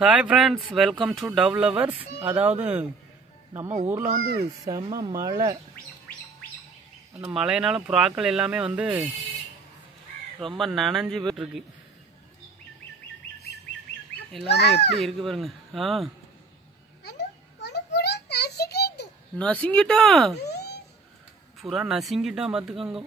Hi friends, welcome to dove lovers. அதாவது நம்ம ஊரில் வந்து செம்ம மழை. அந்த மழையினால புறாக்கள் எல்லாமே வந்து ரொம்ப நனைஞ்சு போயிட்டுருக்கு. எல்லாமே எப்படி இருக்கு பாருங்க. நசிங்கிட்டான், புறா நசிங்கிட்டான் பார்த்துக்கோங்க.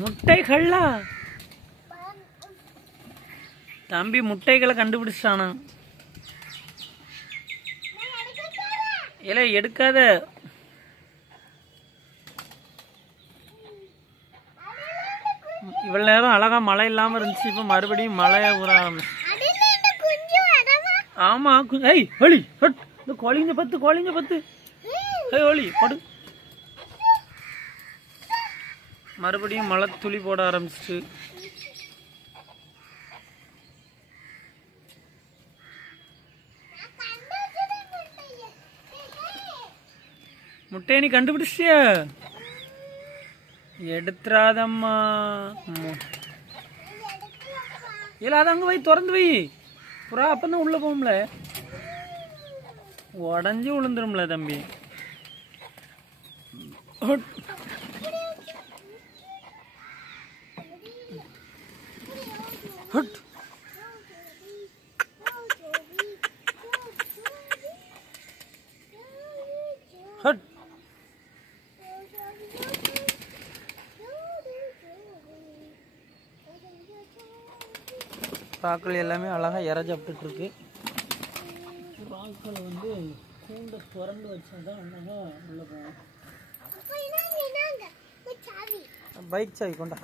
முட்டைகளா? தம்பி முட்டைகளை கண்டுபிடிச்சானா? இல்ல எடுக்காத. இவ்வளவு நேரம் அழகா மழை இல்லாம இருந்துச்சு, இப்ப மறுபடியும் மழை ஊற ஆரம்பிச்சு. ஆமா, ஒளி கோழிஞ்ச பத்து ஒளி படு. மறுபடியும் மழை துளி போட ஆரம்பிச்சிச்சு. முட்டையை நீ கண்டுபிடிச்சிய? எடுத்துறாதம்மா. இல்ல அது அங்க வை, திறந்து வை. புறா அப்பதான் உள்ள போகும்ல, உடஞ்சி விழுந்துரும்ல தம்பி. புறாக்கள் எல்லாமே அழகா இற சாப்பிட்டு இருக்கு. புறாக்களை வந்து கூண்டை திறந்து வச்சாதான் அழகா உள்ள போகும். பைக் சாவி கொண்டா.